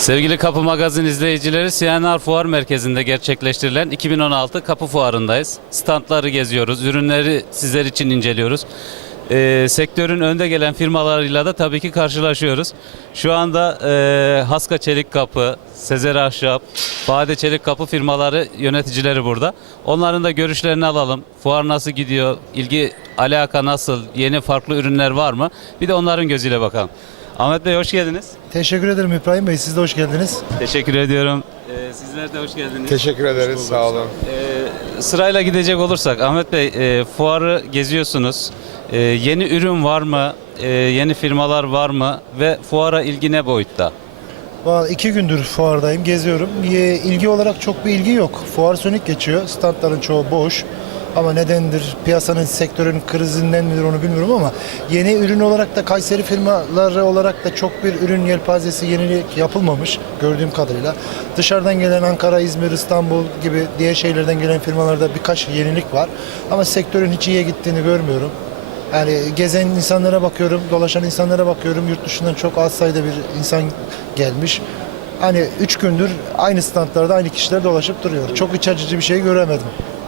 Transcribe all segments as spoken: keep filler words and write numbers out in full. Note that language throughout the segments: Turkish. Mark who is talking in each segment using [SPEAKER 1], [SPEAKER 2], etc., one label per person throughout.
[SPEAKER 1] Sevgili Kapı Magazin izleyicileri, C N R Fuar Merkezi'nde gerçekleştirilen iki bin on altı Kapı Fuarı'ndayız. Standları geziyoruz, ürünleri sizler için inceliyoruz. Ee, sektörün önde gelen firmalarıyla da tabii ki karşılaşıyoruz. Şu anda e, Haska Çelik Kapı, Sezer Ahşap, Bade Çelik Kapı firmaları yöneticileri burada. Onların da görüşlerini alalım. Fuar nasıl gidiyor, ilgi alaka nasıl, yeni farklı ürünler var mı? Bir de onların gözüyle bakalım. Ahmet Bey hoş geldiniz.
[SPEAKER 2] Teşekkür ederim İbrahim Bey. Siz de hoş geldiniz.
[SPEAKER 1] Teşekkür ediyorum. Ee, sizler de hoş geldiniz.
[SPEAKER 3] Teşekkür ederiz. Sağ olun.
[SPEAKER 1] Ee, sırayla gidecek olursak Ahmet Bey, e, fuarı geziyorsunuz. E, yeni ürün var mı? E, yeni firmalar var mı? Ve fuara ilgi ne boyutta?
[SPEAKER 2] Vallahi iki gündür fuardayım, geziyorum. Ye- İlgi olarak çok bir ilgi yok. Fuar sönük geçiyor. Standların çoğu boş. Ama nedendir, piyasanın, sektörün krizinden midir onu bilmiyorum ama yeni ürün olarak da Kayseri firmaları olarak da çok bir ürün yelpazesi yenilik yapılmamış gördüğüm kadarıyla. Dışarıdan gelen Ankara, İzmir, İstanbul gibi diğer şehirlerden gelen firmalarda birkaç yenilik var. Ama sektörün hiç iyiye gittiğini görmüyorum. Yani gezen insanlara bakıyorum, dolaşan insanlara bakıyorum. Yurt dışından çok az sayıda bir insan gelmiş. Hani üç gündür aynı standlarda aynı kişiler dolaşıp duruyor. Çok iç açıcı bir şey göremedim.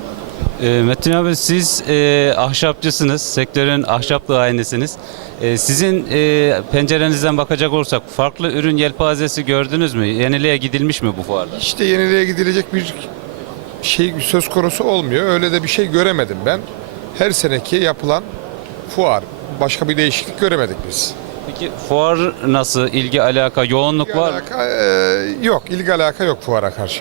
[SPEAKER 1] E, Metin abi, siz e, ahşapçısınız, sektörün ahşap duayenisiniz. E, sizin e, pencerenizden bakacak olursak farklı ürün yelpazesi gördünüz mü? Yeniliğe gidilmiş mi bu fuarda?
[SPEAKER 3] İşte yeniliğe gidilecek bir şey söz konusu olmuyor. Öyle de bir şey göremedim ben. Her seneki yapılan fuar. Başka bir değişiklik göremedik biz.
[SPEAKER 1] Peki fuar nasıl? İlgi, alaka, yoğunluk
[SPEAKER 3] İlgi
[SPEAKER 1] var mı?
[SPEAKER 3] alaka, e, yok. İlgi alaka yok fuara karşı.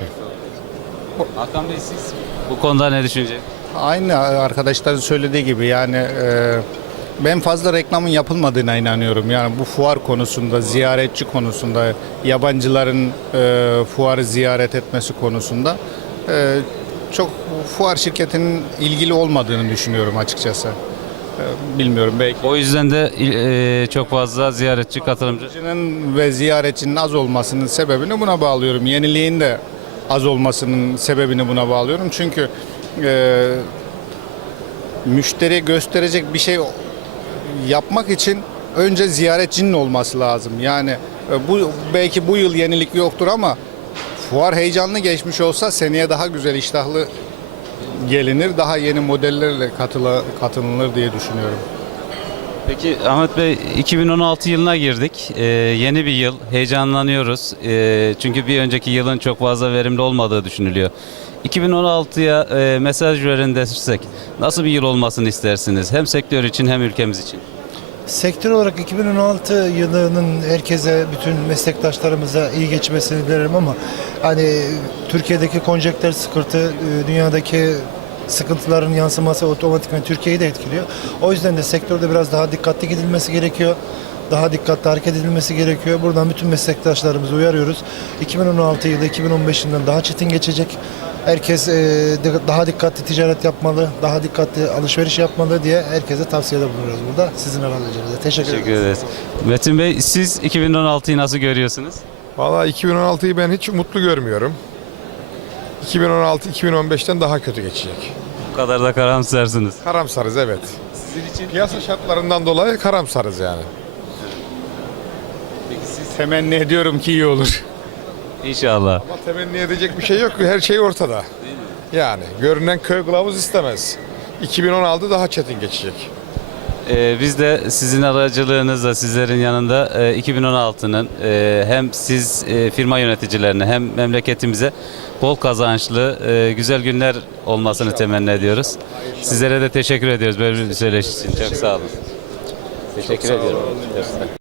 [SPEAKER 1] Hakan Bey, siz bu konuda ne düşünecek?
[SPEAKER 4] Aynı arkadaşların söylediği gibi yani e, ben fazla reklamın yapılmadığına inanıyorum. Yani bu fuar konusunda, ziyaretçi konusunda, yabancıların e, fuarı ziyaret etmesi konusunda e, çok fuar şirketinin ilgili olmadığını düşünüyorum açıkçası. E, bilmiyorum belki.
[SPEAKER 1] O yüzden de e, çok fazla ziyaretçi, katılımcı.
[SPEAKER 4] Yabancının ve ziyaretçinin az olmasının sebebini buna bağlıyorum. Yeniliğin de az olmasının sebebini buna bağlıyorum. Çünkü e, müşteriye gösterecek bir şey yapmak için önce ziyaretçinin olması lazım. Yani e, bu belki bu yıl yenilik yoktur ama fuar heyecanlı geçmiş olsa seneye daha güzel iştahlı gelinir, daha yeni modellerle katıla, katılınır diye düşünüyorum.
[SPEAKER 1] Peki Ahmet Bey, iki bin on altı yılına girdik. E, yeni bir yıl, heyecanlanıyoruz. E, çünkü bir önceki yılın çok fazla verimli olmadığı düşünülüyor. iki bin on altıya e, mesaj verin desek nasıl bir yıl olmasını istersiniz? Hem sektör için hem ülkemiz için.
[SPEAKER 2] Sektör olarak iki bin on altı yılının herkese, bütün meslektaşlarımıza iyi geçmesini dilerim ama hani Türkiye'deki konjektür sıkıntı, dünyadaki sıkıntıların yansıması otomatikman Türkiye'yi de etkiliyor. O yüzden de sektörde biraz daha dikkatli gidilmesi gerekiyor. Daha dikkatli hareket edilmesi gerekiyor. Buradan bütün meslektaşlarımızı uyarıyoruz. iki bin on altı yılı iki bin on beş yılından daha çetin geçecek. Herkes e, daha dikkatli ticaret yapmalı, daha dikkatli alışveriş yapmalı diye herkese tavsiyede bulunuyoruz burada. Sizin aracılığınızla. Teşekkür,
[SPEAKER 1] Teşekkür
[SPEAKER 2] ederiz.
[SPEAKER 1] ederiz. Metin Bey, siz iki bin on altıyı nasıl görüyorsunuz?
[SPEAKER 3] Valla iki bin on altıyı ben hiç mutlu görmüyorum. iki bin on altı iki bin on beşten daha kötü geçecek.
[SPEAKER 1] Bu kadar da karamsarsınız.
[SPEAKER 3] Karamsarız evet.
[SPEAKER 1] Sizin için?
[SPEAKER 3] Piyasa şartlarından dolayı karamsarız yani.
[SPEAKER 1] Peki siz?
[SPEAKER 4] Temenni ediyorum ki iyi olur.
[SPEAKER 1] İnşallah.
[SPEAKER 3] Ama temenni edecek bir şey yok. Her şey ortada. Yani görünen köy kılavuz istemez. iki bin on altı daha çetin geçecek.
[SPEAKER 1] Ee, biz de sizin aracılığınızla sizlerin yanında e, iki bin on altının e, hem siz e, firma yöneticilerine hem memleketimize bol kazançlı e, güzel günler olmasını temenni ediyoruz. Sizlere de teşekkür ediyoruz böyle bir söyleşi için. Çok sağ olun. Teşekkür ediyorum.